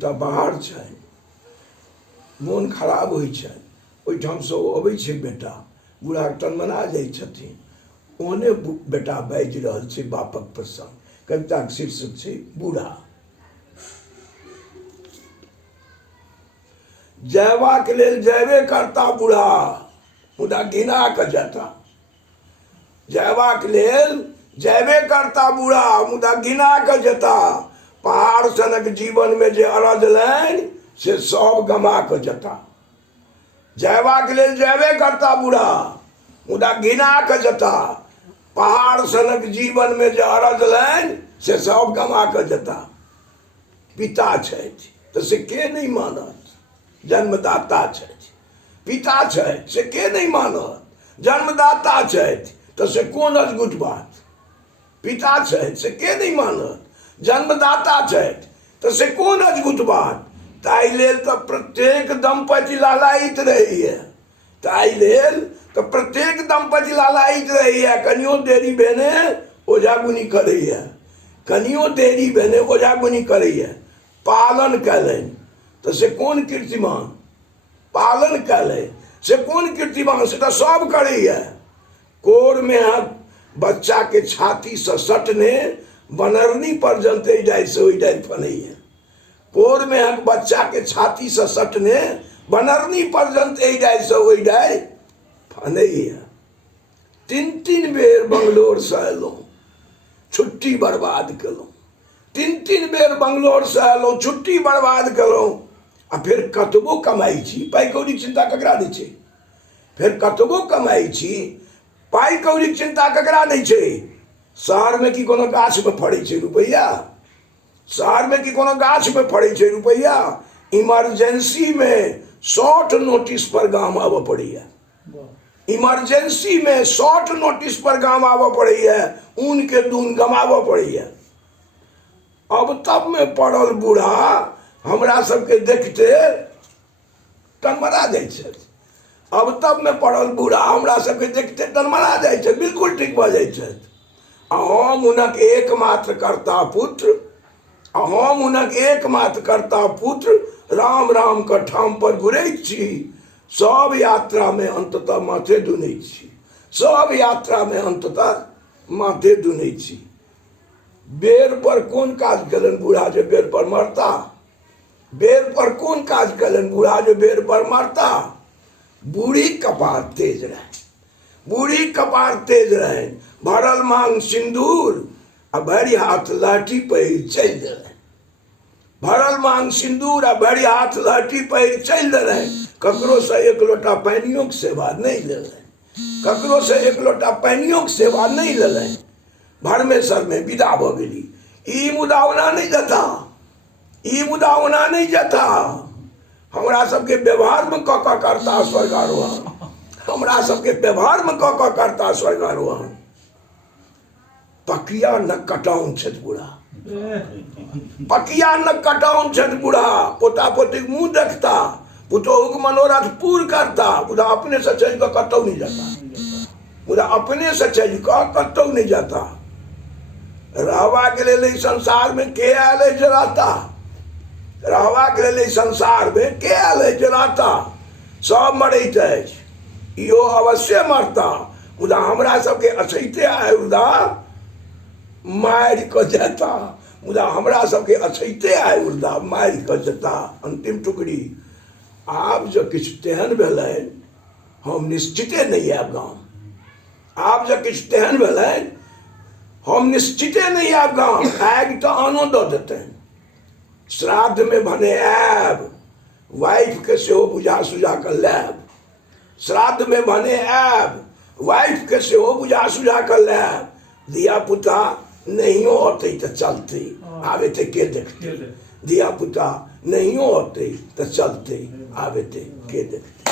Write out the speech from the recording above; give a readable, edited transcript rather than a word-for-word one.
तऽ बाहर छै, मोन खराब होइ छै, ओहिठामसँ अबै छै बेटा, बूढ़ा टनमना जाइ छथिन, ओहने बेटा बाजि रहल छै बापक प्रसंग। कविताके शीर्षक छै बूढ़ा। जयबाक लेल जयबे करता बूढ़ा, मुदा घिना कऽ जेता। जयबाक लेल जयबे करता बूढ़ा, मुदा घिना कऽ जेता। पहाड़ सनक जीवन में जे अरजलनि से सब गमा कऽ जेता। जयबाक लेल जयबे करता बूढ़ा, मुदा घिना कऽ जेता। पहाड़ सनक जीवन में जे अरजलनि से सब गमा कऽ जेता। पिता छथि तऽ से के नहीं मानत, जन्मदाता छथि। पिता छथि से के नहीं मानत, जन्मदाता छथि तऽ से कोन अद्भुत बात। पिता छथि से के नहीं मानत, जन्मदाता छथि तऽ से कोन अद्भुत बात। ताहि लेल तऽ प्रत्येक दंपति लालायित रहैए। ताहि लेल तऽ प्रत्येक दंपति लालायित रहैए। कनियो देरी भेने ओझागुनी करैए, कनियो देरी भेने ओझागुनी करैए। पालन कयलनि तऽ से कोन कीर्तिमान, पालन कयलनि से कोन कीर्तिमान, से तऽ सब करैए। कोर में बच्चा के छाती से सटने बनरनी पर जनते जाय से ओहि डारि फनैया। कोर में बच्चा के छाती से सटने बनरनी पर जनते डारि से ओहि डारि फनैया। 3-3 बेर बंगलोर से एलहुँ, छुट्टी बर्बाद केलहुँ। 3-3 बेर बंगलोर से एलहुँ, छुट्टी बर्बाद केलहुँ। आ फिर कतबो कमाई छी, पाई कौड़ी चिंता ककरा दै छै। फिर कतबो कमाई छी, पाई कौड़ी चिंता ककरा दै छै। शहर में कि कोनो गाछ में फड़ै छै रुपैया, शहर में कि कोनो गाछ में फड़ै छै रुपैया। इमरजेंसी में शॉर्ट नोटिस पर गाम आबऽ पड़ैया। इमरजेंसी में शॉर्ट नोटिस पर गाम आबऽ पड़ैया, ऊन के दून गमाबऽ पड़ैया। अब तब में पड़ल बूढ़ा हमरा सबके देखते टनमना जाइ छै। अब तब में पड़ल बूढ़ा हमरा सबके देखते टनमना जाइ छै, बिल्कुल ठीक भऽ जाइ छै। हम हुनक एकमात्र कर्ता पुत्र, हम हुनक एकमात्र कर्ता पुत्र, राम राम के ठाम पर घुरैत छी। सब यात्रा में अंततः माथे दुनैत छी, सब यात्रा में अंततः माथे दुनैत छी। बेर पर कोन काज कलन बूढ़ा जे बेर पर मरता, बेर पर कोन काज कलन बूढ़ा जो बेर पर मरता। बूढ़ी कपार तेज रहे, बूढ़ी कपार तेज रहे, भरल मांग सिंदूर आ भरी हाथ लाठी पहिर चल रहे। भरल मांग सिंदूर आ भरी हाथ लाठी पहिर चल रहे। ककरो से एक लोटा पानियों के सेवा नहीं ले रहे, ककरो से एक लोटा पानियों के सेवा नहीं ले रहे। भरमेसर में विदा भ गेली। ई मुदा ओना नहीं जता, ई मुदा ओना नहीं जता। हमरा सबके व्यवहार में क करता स्वर्गारोहण, हमरा सबके व्यवहार में क करता स्वर्गारोहण। पकिया न कटाउन छथि बूढ़ा, पकिया न कटाउन छथि बूढ़ा। पोता पोती मुंह देखता, पुतोहू के मनोरथ पूर्ण करता, मुदा अपने से चल कर कतौ नहीं जाता, मुदा अपने से चल कर कतौ नहीं जाता। रहवा के लेल संसार में के आयल है जराता, रहवा के लेल संसार में के आयल है जराता। सब मरैत अछि, इहो अवश्य मरता, मुदा हमरा सबके अछैते आयुर्दा मारि कऽ जेता, मुदा हमरा सबके अछैते आयुर्दा मारि कऽ जेता। अंतिम टुकड़ी। आब जो किछु तेहन भेलनि, हम निश्चिते नहीं आयब गाम। आब जो किछु तेहन भेलनि, हम निश्चिते नहीं आयब गाम। आगि तऽ आनो दऽ देतनि, श्राद्ध में भने आयब, वाइफ के सेहो बुझा सुझा कऽ लायब। श्राद्ध में भने आयब, वाइफ के सेहो बुझा सुझा कऽ लायब। धिया पुता नहियो औतै तऽ चलतै, आब एते के देखतै। धिया पुता नहियो औतै तऽ चलतै, आब एते के देखतै।